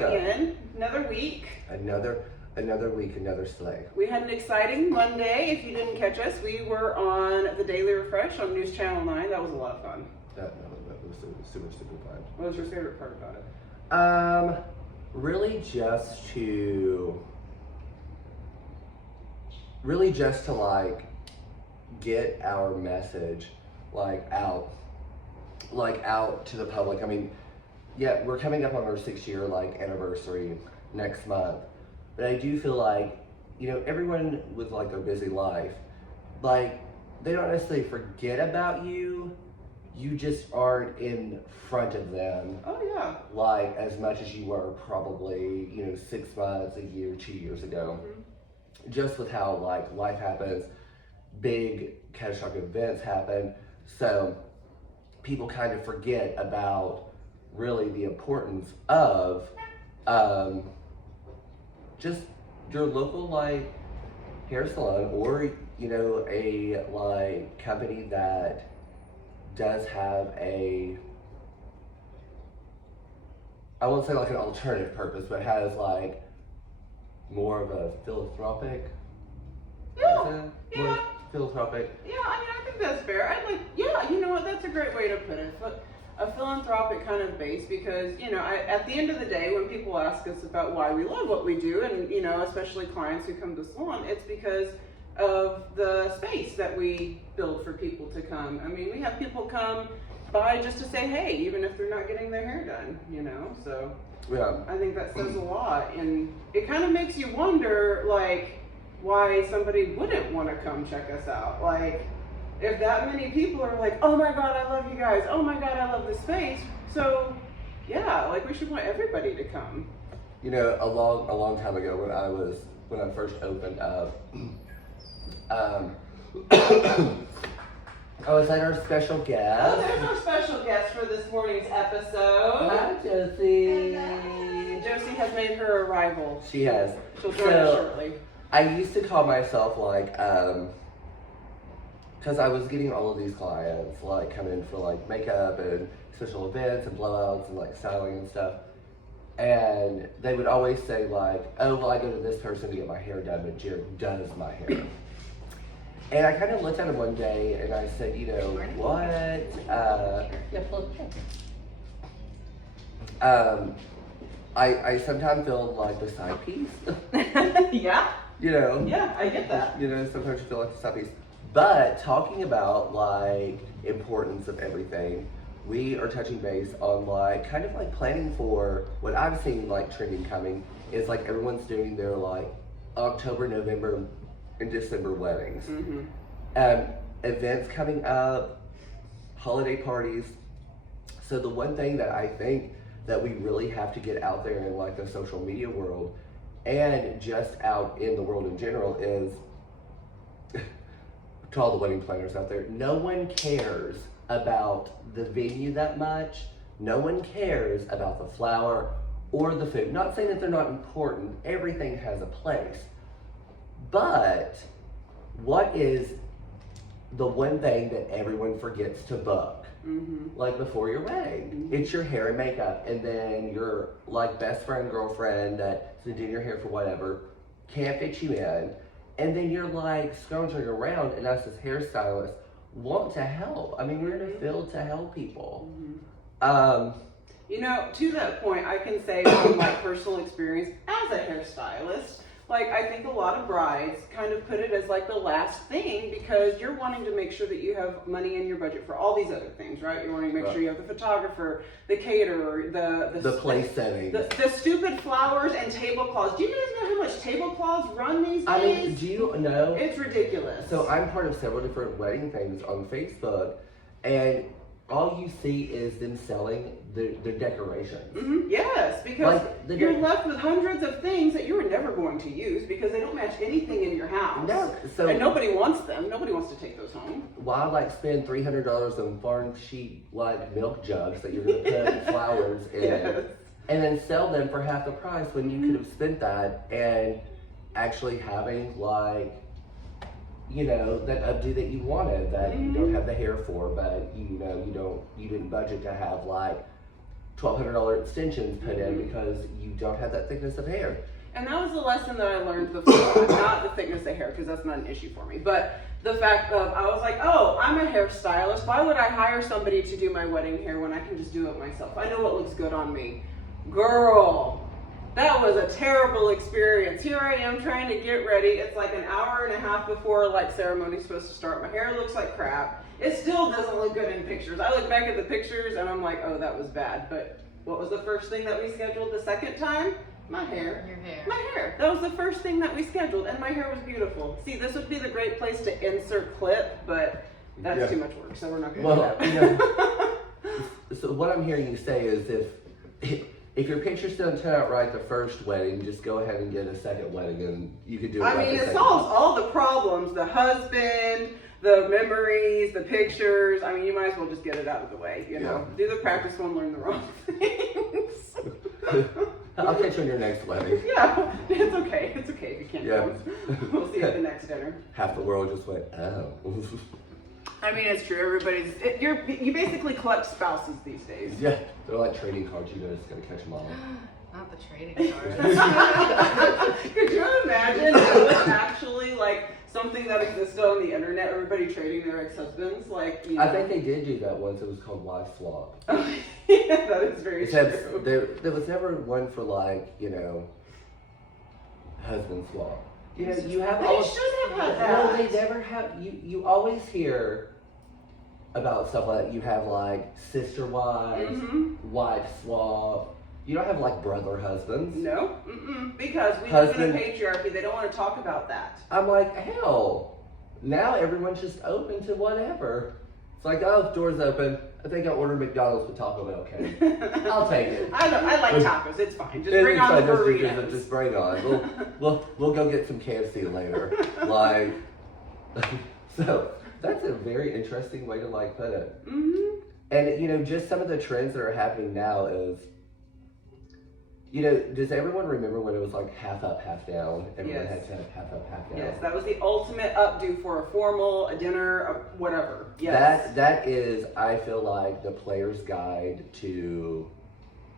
back again. Another week. Another week, another sleigh. We had an exciting Monday. If you didn't catch us, we were on the Daily Refresh on News Channel 9. That was a lot of fun. That was super fun. What was your favorite part about it? Really just to like get our message out to the public. I mean, yeah, we're coming up on our 6-year anniversary next month, but I do feel like, everyone with their busy life, they don't necessarily forget about you. You just aren't in front of them. Oh yeah. As much as you were probably 6 months, a year, 2 years ago. Mm-hmm. Just with how life happens, big catastrophic events happen, so people kind of forget about really the importance of just your local hair salon, or a company that does have I won't say an alternative purpose, but has more of a philanthropic. Yeah. Philanthropic. Yeah, I think that's fair. You know what? That's a great way to put it. A philanthropic kind of base, because at the end of the day, when people ask us about why we love what we do, and especially clients who come to salon, it's because of the space that we build for people to come. I mean, we have people come by just to say hey, even if they're not getting their hair done. So yeah, I think that says a lot, and it kind of makes you wonder why somebody wouldn't want to come check us out. If that many people are oh my god, I love you guys, oh my god, I love this space, so yeah, we should want everybody to come. A long time ago, when I first opened up, I was at our special guest. Oh, there's our special guest for this morning's episode. Hi, Josie. Josie has made her arrival. She has. She'll join us shortly. I used to call myself because I was getting all of these clients come in for makeup and special events and blowouts and styling and stuff, and they would always say oh well, I go to this person to get my hair done, but Jared does my hair. And I kind of looked at him one day and I said, what? I sometimes feel like the side piece. Yeah. Yeah, I get that. Sometimes you feel like the side piece. But talking about importance of everything, we are touching base on kind of planning for what I've seen trending coming is everyone's doing their October, November, and December weddings. Mm-hmm. Events coming up, holiday parties. So the one thing that I think that we really have to get out there in the social media world, and just out in the world in general, is to all the wedding planners out there, no one cares about the venue that much. No one cares about the flower or the food. Not saying that they're not important. Everything has a place. But what is the one thing that everyone forgets to book? Mm-hmm. Before your wedding. Mm-hmm. It's your hair and makeup, and then your best friend, girlfriend that's been doing your hair for whatever can't fit you in, and then you're scrounging around, and us as hairstylists want to help. I mean, we're in a field to help people. Mm-hmm. To that point, I can say from personal experience as a hairstylist, I think a lot of brides kind of put it as the last thing, because you're wanting to make sure that you have money in your budget for all these other things, right? You're wanting to make sure you have the photographer, the caterer, the place setting, the stupid flowers and tablecloths. Do you guys know how much tablecloths run these days? I mean, do you know? It's ridiculous. So I'm part of several different wedding things on Facebook, and all you see is them selling the decorations. Mm-hmm. Yes, because you're left with hundreds of things that you were never going to use because they don't match anything in your house. No, and nobody wants them. Nobody wants to take those home. Why spend $300 on farm sheet milk jugs that you're going to put flowers in, yes, and then sell them for half the price when you could have spent that and actually having that updo that you wanted, that you don't have the hair for, but you didn't budget to have $1,200 extensions put in because you don't have that thickness of hair. And that was the lesson that I learned the first time. Not the thickness of hair, because that's not an issue for me, but the fact of, I was like, oh, I'm a hairstylist. Why would I hire somebody to do my wedding hair when I can just do it myself? I know what looks good on me. Girl, that was a terrible experience. Here I am trying to get ready. It's like an hour and a half before like ceremony's supposed to start. My hair looks like crap. It still doesn't look good in pictures. I look back at the pictures and I'm like, oh, that was bad. But what was the first thing that we scheduled the second time? My hair. Your hair. My hair. That was the first thing that we scheduled, and my hair was beautiful. See, this would be the great place to insert clip, but that's too much work, so we're not going to do that. So what I'm hearing you say is if your pictures don't turn out right the first wedding, just go ahead and get a second wedding, and you could do it right I mean, the it second solves time. all the problems: the husband, the memories, the pictures. I mean, you might as well just get it out of the way. You know, do the practice one, learn the wrong things. I'll catch you on your next wedding. Yeah, it's okay. It's okay if you can't Yeah. come. We'll see you at the next dinner. Half the world just went, oh. I mean, it's true. You basically collect spouses these days. Yeah, they're like trading cards. You're just gonna catch them all. Not the trading cards. Could you imagine if it was actually like something that existed on the internet? Everybody trading their ex-husbands, like. You know. I think they did do that once. It was called Wife Swap. Yeah, that is very Except true. there was never one for like, husband swap. You know, you have They all. should have had that. No, they never have. You always hear about stuff like that. You have like sister wives, wife swap. You don't have like brother husbands. No, because we live in Husband- a patriarchy. They don't want to talk about that. I'm like, hell. Now everyone's just open to whatever. It's like, oh, door's open. I think I ordered McDonald's with Taco Bell. Okay, I'll take it. I like tacos. It's fine. Just It's bring on fine, the just- burritos. Just bring on. We'll go get some KFC later. Like, so that's a very interesting way to like put it. And just some of the trends that are happening now is, does everyone remember when it was like half up, half down? Everyone Yes. had to have half up, half down. Yes, that was the ultimate updo for a formal, a dinner, a whatever. Yes. That is, I feel like, the player's guide to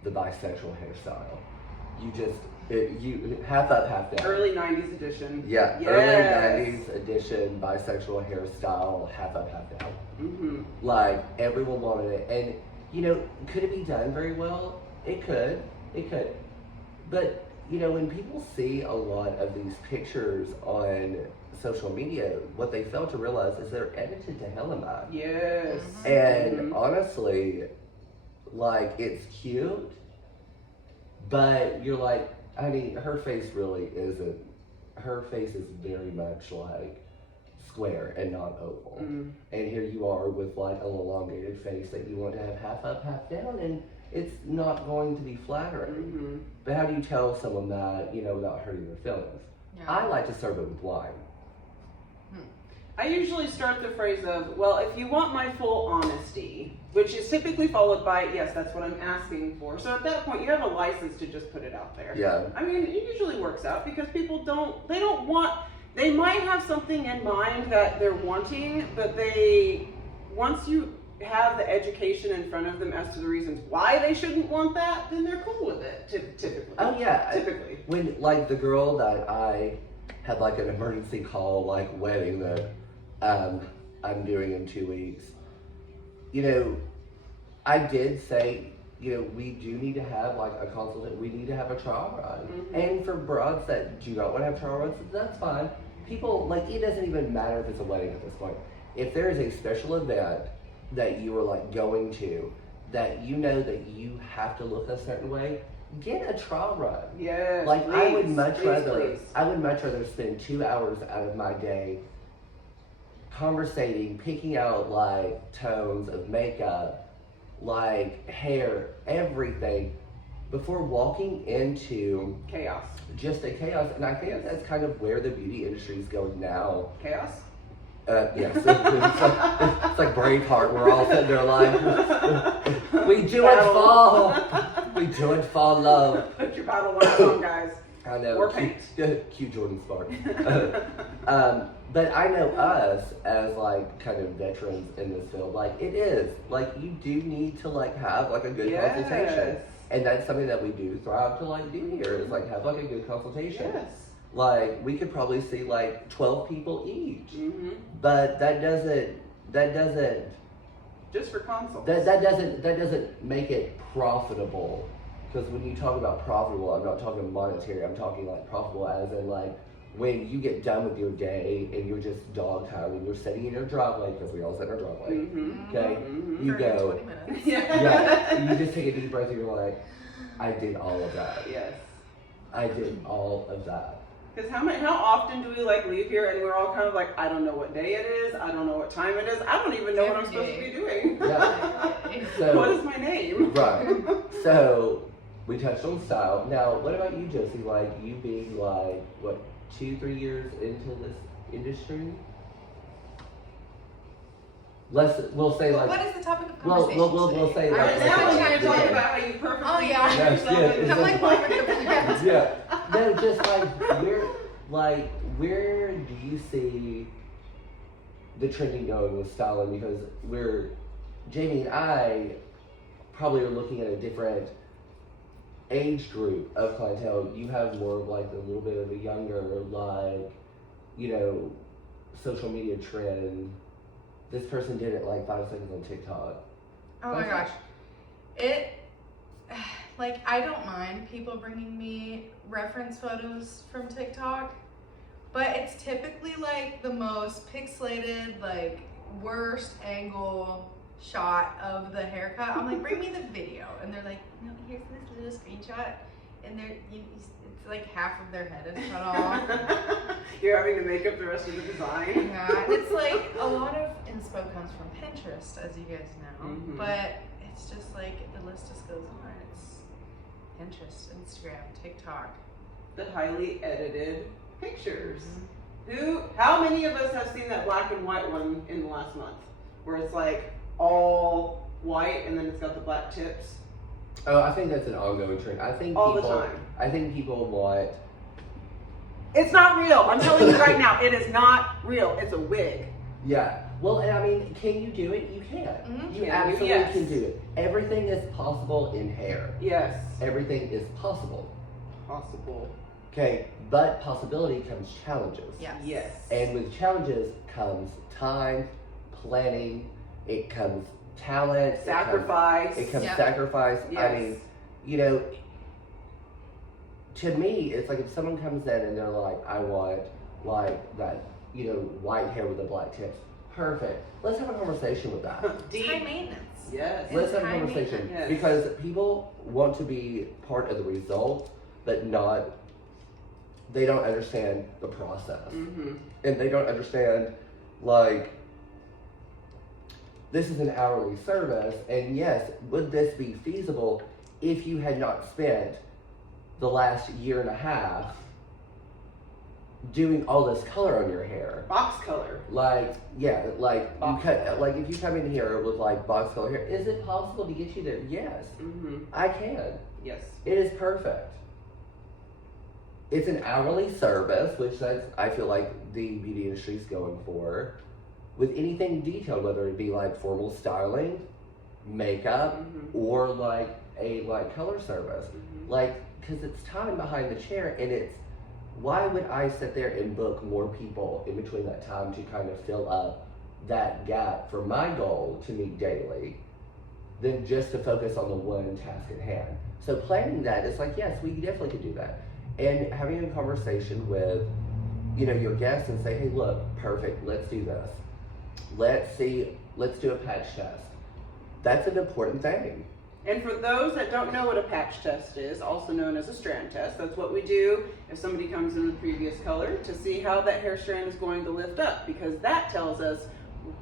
the bisexual hairstyle. You half up, half down. Early 90s edition. Yeah, Yes. early 90s edition bisexual hairstyle, half up, half down. Like, everyone wanted it. And, could it be done very well? It could. But, when people see a lot of these pictures on social media, what they fail to realize is they're edited to hell in that. Yes. And honestly, like, it's cute, but you're like, her face really isn't. Her face is very much like square and not oval. And here you are with like an elongated face that you want to have half up, half down, and it's not going to be flattering. But how do you tell someone that, without hurting their feelings? Yeah. I like to serve it with wine. I usually start the phrase of, well, if you want my full honesty, which is typically followed by, yes, that's what I'm asking for. So at that point, you have a license to just put it out there. Yeah. I mean, it usually works out because people they might have something in mind that they're wanting, but once you have the education in front of them as to the reasons why they shouldn't want that, then they're cool with it, typically. Oh yeah. Typically. When, like, the girl that I had like an emergency call, like, wedding that I'm doing in 2 weeks, I did say, we do need to have like a consultant, we need to have a trial run. And for broads that do not want to have trial runs, that's fine. People, like, it doesn't even matter if it's a wedding at this point. If there is a special event that you are like going to, that that you have to look a certain way, get a trial run. Yes. Like, please, I would much please, rather please. spend 2 hours out of my day conversating, picking out like tones of makeup, like hair, everything, before walking into Chaos. just a chaos. And I think that's kind of where the beauty industry is going now. Chaos? Yes. It's like Braveheart. We're all sitting there like, we do it for, we do it for love. Put your battle lines on, guys. I know. Or paint. Cute Jordan Sparks. But I know us as like kind of veterans in this field, like it is like you do need to like have like a good consultation, Yes. and that's something that we do thrive to like do here is like have like a good consultation. Yes. Like we could probably see like 12 people each, Mm-hmm. but that doesn't Just for consults. that doesn't make it profitable. Because when you talk about profitable, I'm not talking monetary. I'm talking like profitable as in like when you get done with your day and you're just dog tired and you're sitting in your driveway, because we all sit in our driveway. Mm-hmm. Okay, Mhm. you 30, go. 20 minutes. Yeah, you just take a deep breath and you're like, I did all of that. Yes. I did all of that. Because how often do we like leave here and we're all kind of like, I don't know what day it is, I don't know what time it is, I don't even know what I'm Every supposed to day. be doing. Yeah. Yeah. What So is my name? right. So we touched on style. Now, what about you, Josie? Like you being like what 2-3 years into this industry? We'll say Well, like what is the topic of Well, conversation we'll say today? like- Right like- now, like- when you're talking yeah. about how you perfectly Oh, yeah. present Yes, yourself yes, in- I'm like, well, we're gonna yeah. No, just where do you see the trending going with styling? Because Jamie and I probably are looking at a different age group of clientele. You have more of like a little bit of a younger, like, social media trend. This person did it like 5 seconds on TikTok. Oh my gosh. Like, I don't mind people bringing me reference photos from TikTok, but it's typically like the most pixelated, like worst angle shot of the haircut. I'm like, bring me the video. And they're like, no, here's this little screenshot. And it's like half of their head is cut off. You're having to make up the rest of the design. Yeah, and it's like a lot of inspo comes from Pinterest, as you guys know, Mhm. but it's just like the list just goes on. It's Pinterest, Instagram, TikTok. The highly edited pictures. Mm-hmm. How many of us have seen that black and white one in the last month? Where it's like all white and then it's got the black tips. Oh, I think that's an ongoing trend. I think All the people, time. I think people want. It's not real. I'm telling you right now, it is not real. It's a wig. Yeah. Well, and I mean, can you do it? You can. Mhm. You Can you? absolutely Yes. can do it. Everything is possible in hair. Yes. Everything is possible. Possible. Okay, but possibility comes challenges. Yes. Yes. And with challenges comes time, planning, it comes talent, Sacrifice. it comes Yeah. sacrifice. I Yes. mean, to me, it's like if someone comes in and they're like, I want like that, white hair with the black tips. Perfect. Let's have a conversation with that. Deep. Time maintenance. Yes. Let's have a time conversation. maintenance. Because people want to be part of the result, but they don't understand the process. Mm-hmm. And they don't understand, like, this is an hourly service, and yes, would this be feasible if you had not spent the last year and a half doing all this color on your hair? Box color. Like, yeah, like Box you cut, like if you come in here with like box color hair, is it possible to get you there? Yes, Mm-hmm. I can. Yes. It is perfect. It's an hourly service, which I feel like the beauty industry is going for. With anything detailed, whether it be like formal styling, makeup, Mhm. or like a color service, Mhm. like because it's time behind the chair, and it's why would I sit there and book more people in between that time to kind of fill up that gap for my goal to meet daily, than just to focus on the one task at hand. So planning that, it's like, yes, we definitely could do that. And having a conversation with, your guests and say, hey, look, perfect, let's do this. Let's do a patch test. That's an important thing. And for those that don't know what a patch test is, also known as a strand test, that's what we do if somebody comes in the previous color to see how that hair strand is going to lift up, because that tells us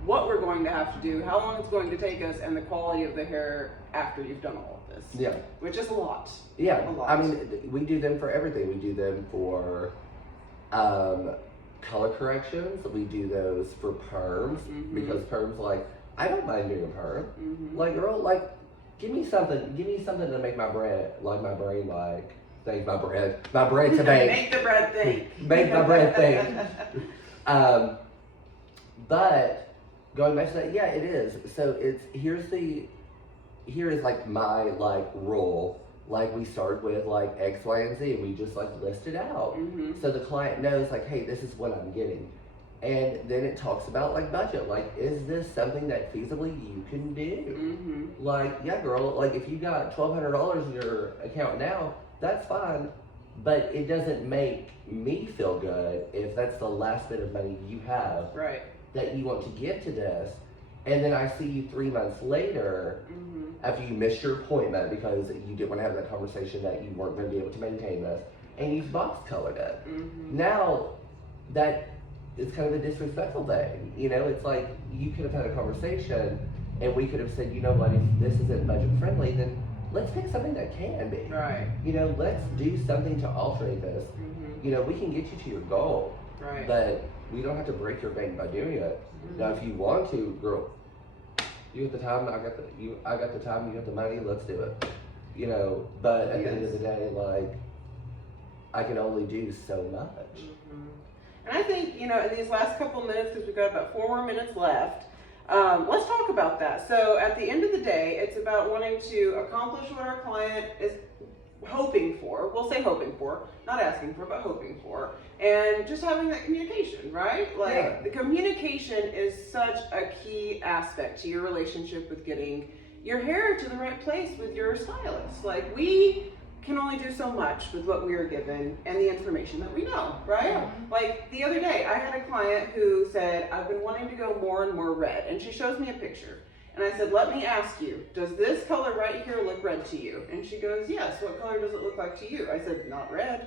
what we're going to have to do, how long it's going to take us, and the quality of the hair after you've done all of this. Yeah. Which is a lot. Yeah, A lot. I mean, we do them for everything. We do them for color corrections. We do those for perms, Mhm. because perms, like, I don't mind doing a perm. Mm-hmm. Like, girl, like, give me something to make my brain think, my bread to make. Make the bread think. Make my bread think. But going back to that, yeah, it is. So here is like my like rule. Like we start with like X, Y, and Z. We just like list it out. Mm-hmm. So the client knows like, hey, this is what I'm getting. And then it talks about like budget. Like, is this something that feasibly you can do? Mm-hmm. Like, yeah, girl, like if you got $1,200 in your account now, that's fine. But it doesn't make me feel good if that's the last bit of money you have Right. that you want to give to this. And then I see you 3 months later, Mm-hmm. after you missed your appointment because you didn't want to have that conversation that you weren't going to be able to maintain this, and you box colored it. Mm-hmm. Now, that is kind of a disrespectful thing. You know, it's like you could have had a conversation and we could have said, you know what, if this isn't budget friendly, then let's pick something that can be. Right. You know, let's do something to alterate this. Mm-hmm. You know, we can get you to your goal, Right. but we don't have to break your bank by doing it. Mm-hmm. Now, if you want to, girl, you got the time, I got the time, you got the money, let's do it. You know, but at the end of the day, like, I can only do so much. Mm-hmm. And I think, you know, in these last couple minutes, because we've got about 4 more minutes left, let's talk about that. So at the end of the day, it's about wanting to accomplish what our client is hoping for. We'll say hoping for, not asking for, but hoping for. And just having that communication, right? Like, Yeah. the communication is such a key aspect to your relationship with getting your hair to the right place with your stylist. Like, we can only do so much with what we are given and the information that we know, right? Yeah. Like the other day, I had a client who said, I've been wanting to go more and more red. And she shows me a picture. And I said, let me ask you, does this color right here look red to you? And she goes, yes. What color does it look like to you? I said, not red.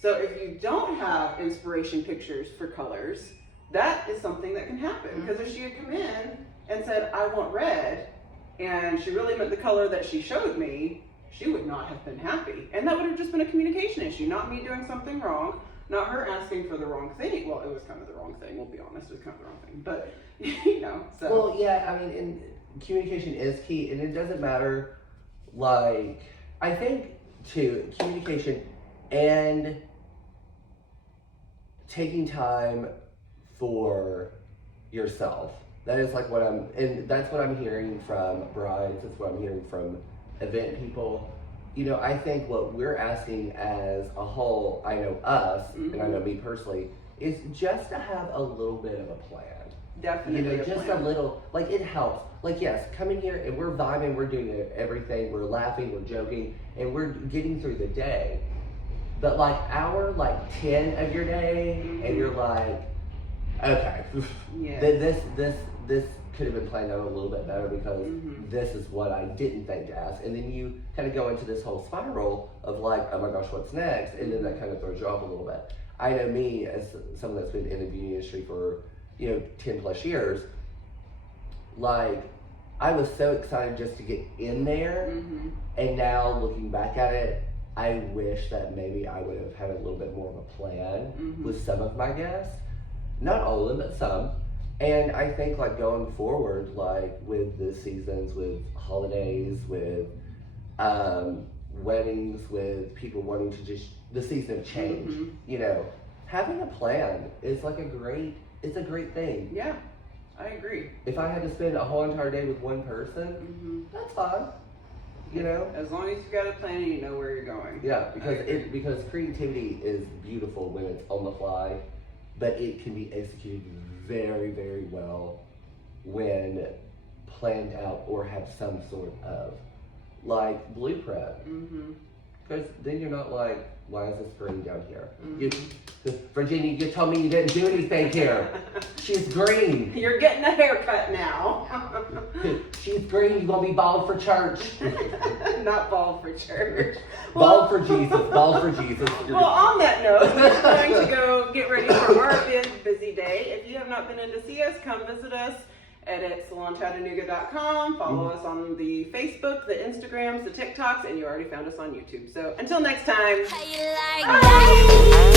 So if you don't have inspiration pictures for colors, that is something that can happen. Because if she had come in and said, I want red, and she really meant the color that she showed me, she would not have been happy. And that would have just been a communication issue, not me doing something wrong, not her asking for the wrong thing. Well, it was kind of the wrong thing, we'll be honest, it was kind of the wrong thing. But, you know, so. Well, yeah, I mean, and communication is key, and it doesn't matter, like, I think, too, communication and taking time for yourself. That is like and that's what I'm hearing from brides, that's what I'm hearing from event people. You know, I think what we're asking as a whole, I know us, and I know me personally, is just to have a little bit of a plan. Definitely. You know, just a little, like, it helps. Like, yes, come in here and we're vibing, we're doing everything, we're laughing, we're joking, and we're getting through the day. But like hour, like 10 of your day, and you're like, okay, Yeah. this could have been planned out a little bit better because this is what I didn't think to ask. And then you kind of go into this whole spiral of like, oh my gosh, what's next? And then that kind of throws you off a little bit. I know me as someone that's been in the beauty industry for, 10 plus years, like, I was so excited just to get in there. And now looking back at it, I wish that maybe I would have had a little bit more of a plan with some of my guests. Not all of them, but some. And I think like going forward, like with the seasons, with holidays, with weddings, with people wanting to just, the season of change, having a plan is like it's a great thing. Yeah, I agree. If I had to spend a whole entire day with one person, that's fine. As long as you got a plan and you know where you're going. Yeah, because creativity is beautiful when it's on the fly, but it can be executed very, very well when planned out or have some sort of like blueprint. Because then you're not like, why is this green down here? Virginia, you told me you didn't do anything here. She's green. You're getting a haircut now. She's green, you're gonna be bald for church. Not bald for church. Bald for Jesus, bald for Jesus. Well, on that note, we're going to go get ready for our busy day. If you have not been in to see us, come visit us at salonchattanooga.com. Follow us on the Facebook, the Instagrams, the TikToks, and you already found us on YouTube. So until next time. How you like that?